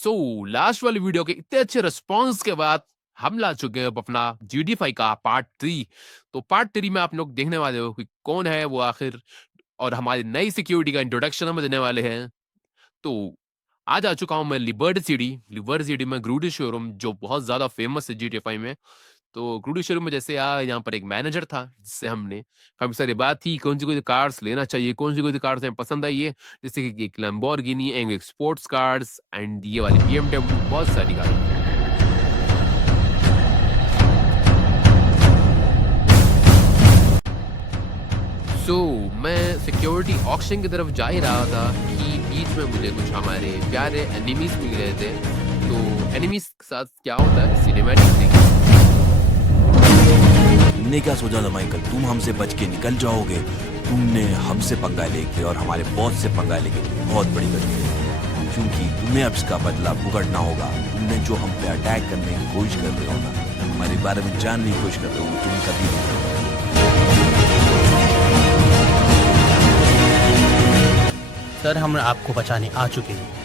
So last वाली video के इतने अच्छे रिस्पॉन्स के बाद हम ला चुके हैं अब अपना GD5 का पार्ट 3। तो पार्ट 3 में आप लोग देखने वाले हो कि कौन है वो आखिर, और हमारी नई सिक्योरिटी का इंट्रोडक्शन हम देने वाले हैं। तो आज आ चुका हूं मैं लिबर्टी सिटी में ग्रूडी शोरूम, जो बहुत ज्यादा फेमस है GTA 5 में। तो ग्रूडी शोरूम में जैसे यहाँ पर एक मैनेजर था जिससे हमने काफी सारी बात थी, कौन सी कार्स लेना चाहिए, कौन सी कार्स हमें पसंद आई है, जैसे कि एक लैम्बोर्गिनी, एक स्पोर्ट्स कार्स एंड ये वाली BMW, बहुत सारी गाड़ी। सो मैं सिक्योरिटी ऑक्शन की तरफ जा ही रहा था कि बीच में मुझे कुछ हमारे प्यारे एनिमीज मिल गए थे। तो एनिमीज के साथ क्या होता है, सिनेमैटिक देखिए। तुमने क्या सोचा था माइकल, तुम हमसे बच के निकल जाओगे? तुमने हमसे पंगा लेके और हमारे बॉस से पंगा लेके बहुत बड़ी गलती की, क्योंकि तुम्हें अब इसका बदला भुगतना होगा। तुमने जो हम पे अटैक करने की कोशिश कर रहे हो ना, हमारे बारे में जानने की कोशिश कर रहे हो, तुम कभी नहीं करोगे। सर, हम आपको बचाने आ चुके हैं।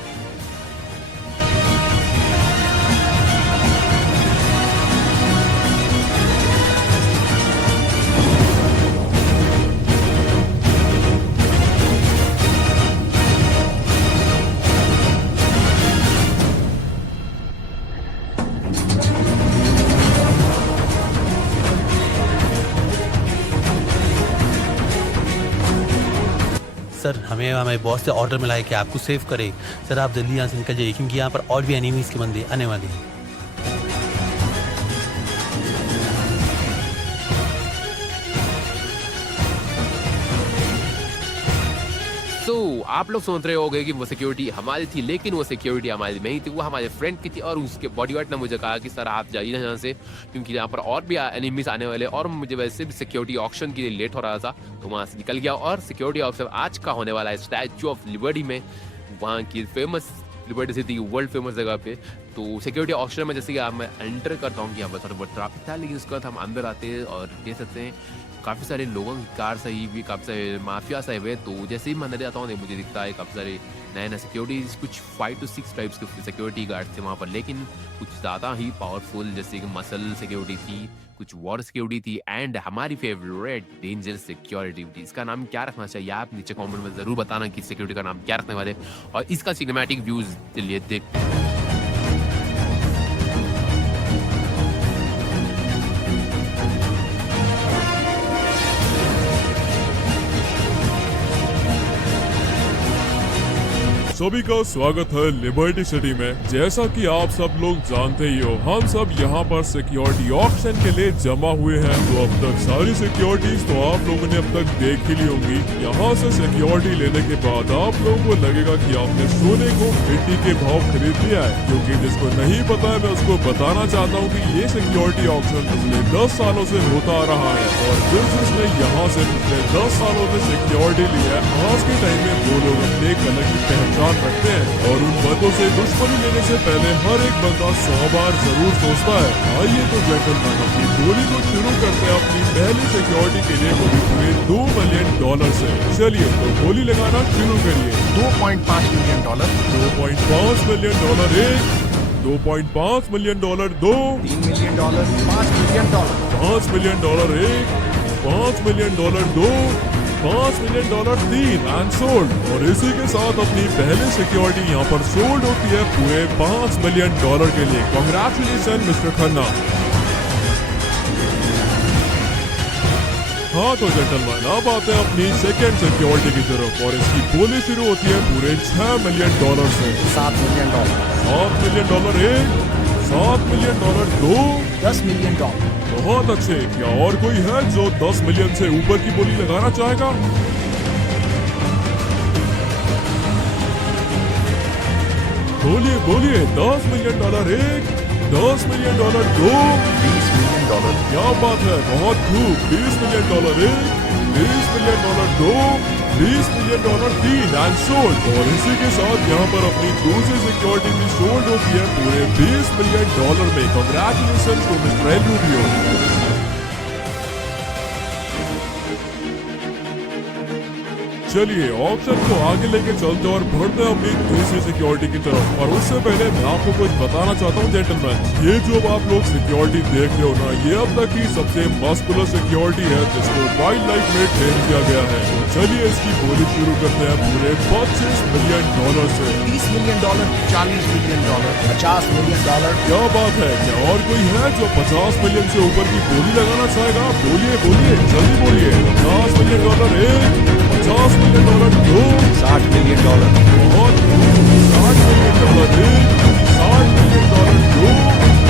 सर, हमें हमारे बॉस से ऑर्डर मिला है कि आपको सेव करे। सर, आप जल्दी यहाँ से निकल जाइए, क्योंकि यहाँ पर और भी एनिमीज के बंदे आने वाले हैं। तो आप लोग सोच रहे होंगे कि वो सिक्योरिटी हमारी थी, लेकिन वो सिक्योरिटी हमारी नहीं थी, वो हमारे फ्रेंड की थी। और उसके बॉडीगार्ड ने मुझे कहा कि सर आप जाइए ना यहाँ से, क्योंकि यहाँ पर और भी एनिमीज आने वाले। और मुझे वैसे भी सिक्योरिटी ऑक्शन के लिए लेट हो रहा था, तो वहाँ से निकल गया। और सिक्योरिटी ऑक्शन आज का होने वाला है स्टैचू ऑफ लिबर्टी में, वहाँ की famous liberty city world famous जगह पे। तो सिक्योरिटी ऑक्शन में जैसे कि मैं एंटर करता हूँ कि यहाँ पर थोड़ा बहुत ट्रैफिक था, लेकिन उसके बाद हम अंदर आते हैं और देख सकते हैं काफ़ी सारे लोगों की कार सही हुई, काफ़ी सारे माफिया सही हुए। तो जैसे ही मैं अंदर जाता हूँ मुझे दिखता है काफ़ी सारे नए नए सिक्योरिटीज, कुछ 5 to 6 टाइप्स के सिक्योरिटी गार्ड थे वहाँ पर, लेकिन कुछ ज़्यादा ही पावरफुल, जैसे कि मसल सिक्योरिटी थी, कुछ वॉर सिक्योरिटी थी, एंड हमारी फेवरेट डेंजर सिक्योरिटी थी। इसका नाम क्या रखना चाहिए आप नीचे कमेंट में ज़रूर बताना कि सिक्योरिटी का नाम क्या रखने वाले। और इसका सिनेमैटिक व्यूज़ चलिए देखते हैं। सभी का स्वागत है लिबर्टी सिटी में। जैसा कि आप सब लोग जानते ही हो, हम सब यहाँ पर सिक्योरिटी ऑक्शन के लिए जमा हुए हैं। तो अब तक सारी सिक्योरिटीज तो आप लोगों ने अब तक देख ही ली होंगी। यहाँ से सिक्योरिटी लेने के बाद आप लोगों को लगेगा कि आपने सोने को मिट्टी के भाव खरीद लिया है, क्योंकि जिसको नहीं पता है मैं उसको बताना चाहता हूँ कि ये सिक्योरिटी ऑक्शन पिछले 10 सालों से होता आ रहा है। और जिसने यहाँ से पिछले 10 सालों से सिक्योरिटी ली है, आज के टाइम में वो लोग अपने एक अलग की पहचान रखते हैं। और उन बंदों से दुश्मनी लेने से पहले हर एक बंदा 100 बार जरूर सोचता है। आइए तो जेंटलमैन, अपनी गोली को शुरू करते हैं अपनी पहली सिक्योरिटी के लिए, वो भी पूरे $2 मिलियन से। चलिए तो गोली लगाना शुरू करिए। $2.5 मिलियन, $2.5 मिलियन एक, $2.5 मिलियन दो, $3 मिलियन, $5 मिलियन, $5 मिलियन एक, $5 मिलियन दो, $5 मिलियन तीन, एंड सोल्ड। और इसी के साथ अपनी पहली सिक्योरिटी यहाँ पर सोल्ड होती है पूरे $5 मिलियन के लिए। Congratulation mister Khanna. हाँ तो जेंटलमैन, अब आते हैं अपनी सेकेंड सिक्योरिटी की तरफ, और इसकी बोली शुरू होती है पूरे $6 मिलियन से। $7 मिलियन, $7 मिलियन एक, $7 मिलियन दो, $10 मिलियन। बहुत अच्छे। क्या और कोई है जो 10 मिलियन से ऊपर की बोली लगाना चाहेगा? बोलिए बोलिए। $10 मिलियन एक, $10 मिलियन दो, $20 मिलियन। क्या बात है, बहुत खूब। $20 मिलियन एक, $20 मिलियन दो, $20 मिलियन तीन, एंड सोल्ड। और इसी के साथ यहाँ पर अपनी दूसरी सिक्योरिटी भी सोल्ड होती है पूरे $20 मिलियन में। Congratulation to mister L Rubio. चलिए ऑक्शन को आगे लेके चलते और बढ़ते हैं अपनी दूसरी सिक्योरिटी की तरफ। और उससे पहले मैं आपको कुछ बताना चाहता हूँ जेंटलमैन, ये जो आप लोग सिक्योरिटी देख रहे हो ना, ये अब तक की सबसे मस्कुलर सिक्योरिटी है जिसको वाइल्ड लाइफ में ट्रेन किया गया है। तो चलिए इसकी बोली शुरू करते हैं पूरे $25 मिलियन से। $30 मिलियन, $40 मिलियन, $50 मिलियन। क्या बात है, क्या और कोई है जो 50 मिलियन से ऊपर की बोली लगाना चाहेगा? बोलिए बोलिए, जल्दी बोलिए। $50 मिलियन एक, $50 मिलियन दो, $60 मिलियन। बहुत $60 मिलियन एक, $60 मिलियन दो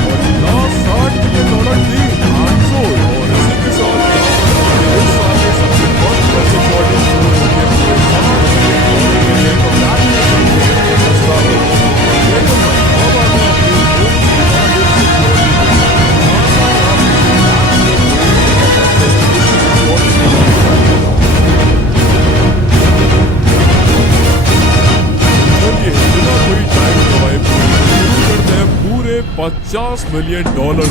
और लास्ट $60 मिलियन तीन। और इसी के साथ इस साल के सबसे मस्त सिक्योरिटी शुरू हो गया है। पूरे $50 मिलियन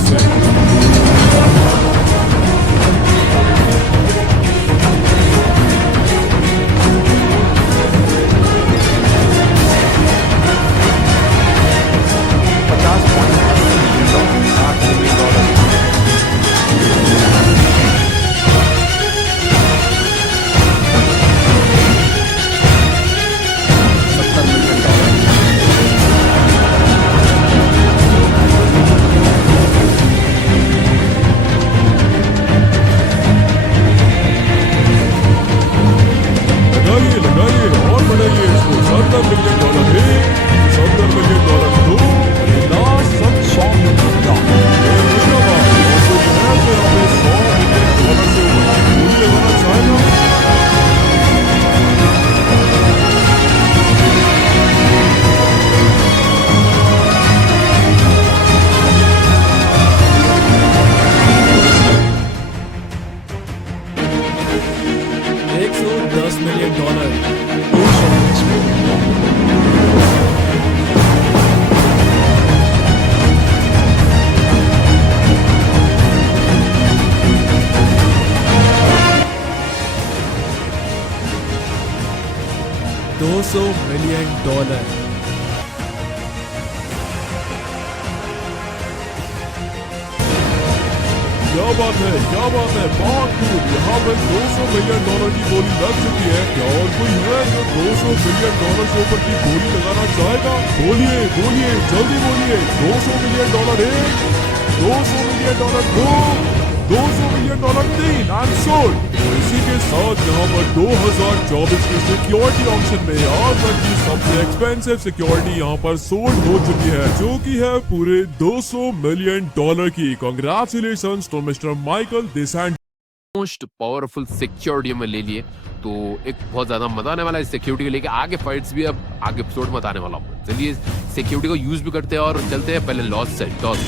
से। लगाइए और बढ़ाइए इसको। $70 मिलियन एक, $70 मिलियन दो और लास्ट $100 मिलियन। से ऊपर बोली लगाना चाहेगा? $110 मिलियन। $200 मिलियन। क्या बात है, क्या बात है, बहुत खूब। यहाँ पर $200 मिलियन की बोली लग चुकी है। क्या और कोई है जो $200 मिलियन से ऊपर की बोली लगाना चाहेगा? बोलिए बोलिए, जल्दी बोलिए। $200 मिलियन एक, $200 मिलियन दो, $200 मिलियन तीन। And sold. तो इसी के साथ यहाँ पर 2024 की सिक्योरिटी ऑक्शन में आज तक की सबसे एक्सपेंसिव सिक्योरिटी यहाँ पर सोल्ड हो चुकी है, जो की है पूरे $200 मिलियन की। Congratulations to Mister Michael DeSantis. Most powerful security में ले लिए, तो एक बहुत ज्यादा मजा आने वाला है सिक्योरिटी को लेके। आगे फाइट्स भी अब आगे एपिसोड में बताने वाला हूँ। चलिए सिक्योरिटी को यूज भी करते हैं और चलते हैं पहले लॉस सेंटोस।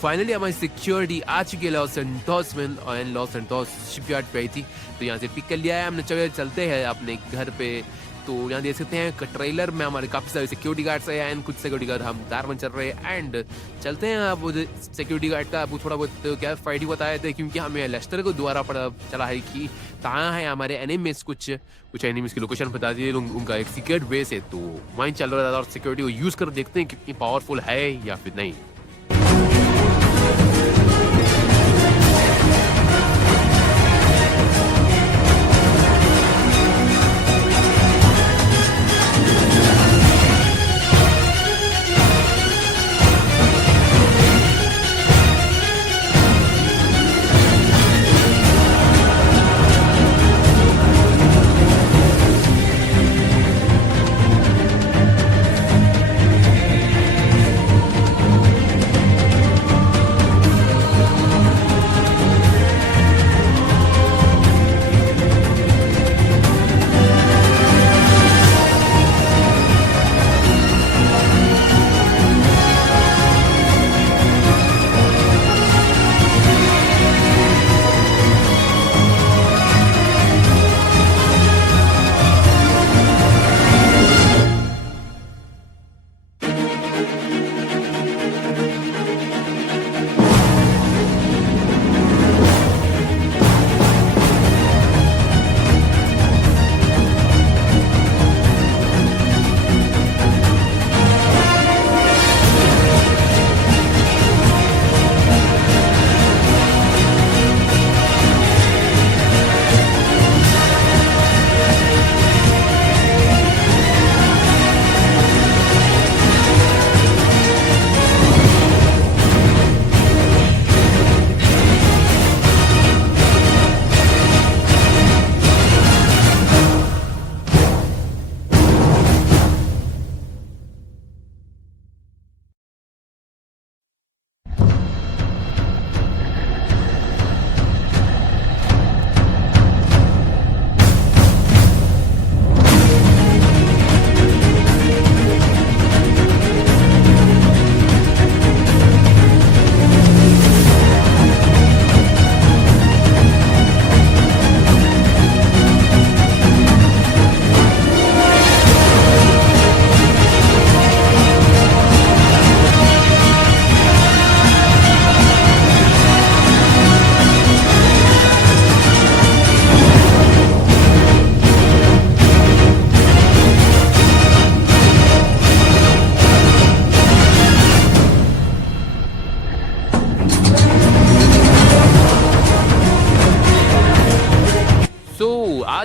फाइनली हमारी सिक्योरिटी आ चुकी है लॉस सेंटोस में, और लॉस सेंटोस शिपयार्ड पे आई थी, तो यहाँ से पिक कर लिया है हमने। चलते हैं अपने घर पे। तो यहाँ देख सकते हैं ट्रेलर में हमारे काफी सारे सिक्योरिटी गार्ड्स हैं एंड कुछ सिक्योरिटी गार्ड हम कार में चल रहे हैं। एंड चलते हैं अब सिक्योरिटी गार्ड का अब थोड़ा बहुत क्या फाइट ही बताए थे, क्योंकि हमें लेस्टर को द्वारा पता चला है कि कहाँ है हमारे एनिमीज। कुछ एनिमीज की लोकेशन बता दी, उनका एक सीक्रेट बेस है, तो वहीं चल रहा था। और सिक्योरिटी को यूज कर देखते हैं कितनी पावरफुल है या फिर नहीं।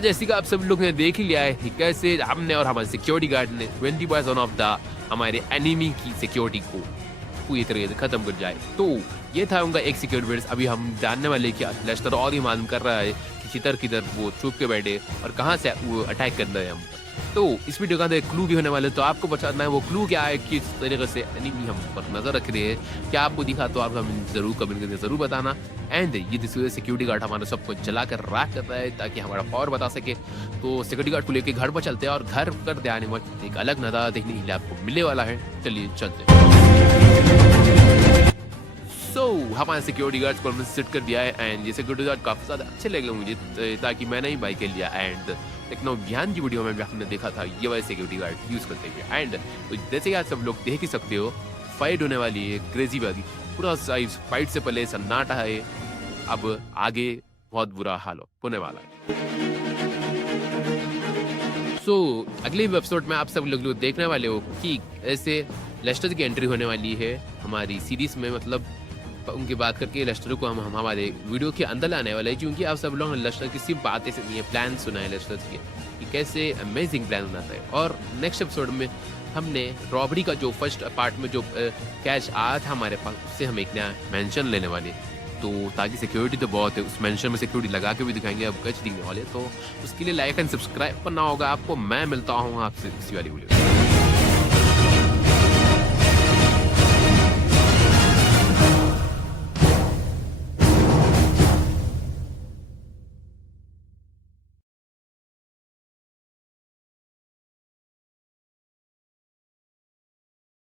जैसे कि आप सब लोग ने देख ही लिया है कि कैसे हमने और हमारे सिक्योरिटी गार्ड ने 20% ऑफ द हमारे एनिमी की सिक्योरिटी को पूरी तरीके से खत्म कर जाए। तो ये था उनका एक सिक्योरिटी ब्रिज। अभी हम जानने वाले कि लेस्टर और ही मालूम कर रहा है कि किधर वो छुप के बैठे और कहाँ से वो अटैक कर रहे हैं हम। तो इस वीडियो का अंदर क्लू भी होने वाले, तो आपको बताना है वो क्लू क्या है, किस तरीके से एनिमी हम पर नजर रख रहे हैं। क्या आपको दिखा तो आप हमें जरूर कमेंट करके जरूर बताना। एंड ये दूसरे सिक्योरिटी गार्ड हमारे सबको जला कर राख कर रहा है ताकि हमारा पावर बता सके। तो सिक्योरिटी गार्ड को लेकर घर पर चलते हैं और घर पर ध्यान वक्त एक अलग नज़ारा देखने के लिए आपको मिलने वाला है। चलिए चलते हैं। हमारे सिक्योरिटी गार्ड्स को हमने सेट कर दिया है एंड ये सिक्योरिटी गार्ड काफ़ी ज़्यादा अच्छे लगे मुझे, ताकि मैंने ही बाइक लिया। एंड टेक्नो ज्ञान की वीडियो में भी हमने देखा था ये वाले सिक्योरिटी गार्ड यूज़ करते हुए। एंड तो जैसे कि आप सब लोग देख ही सकते हो, फाइट होने वाली है क्रेजी वाली, पूरा साइज फाइट से पहले सन्नाटा है। अब आगे बहुत बुरा हाल होने वाला है। अगले एपिसोड में आप सब लोग देखने वाले हो कि ऐसे लेस्टर की एंट्री होने वाली है हमारी सीरीज में। मतलब उनकी बात करके लेस्टर को हम हमारे वीडियो के अंदर लाने वाले हैं, क्योंकि आप सब लोग लेस्टर की सिर्फ बातें सुनी है, प्लान सुना है लेस्टर के कि कैसे अमेजिंग प्लान बनाता है। और नेक्स्ट एपिसोड में हमने रॉबरी का जो फर्स्ट पार्ट में जो कैश आया था हमारे पास, उससे हम एक नया मेंशन लेने वाले, तो ताकि सिक्योरिटी तो बहुत है, उस मेंशन में सिक्योरिटी लगा के भी दिखाएंगे, अब कैच दिखने वाले। तो उसके लिए लाइक एंड सब्सक्राइब करना होगा आपको। मैं मिलता हूँ आपसे इसी वाली वीडियो।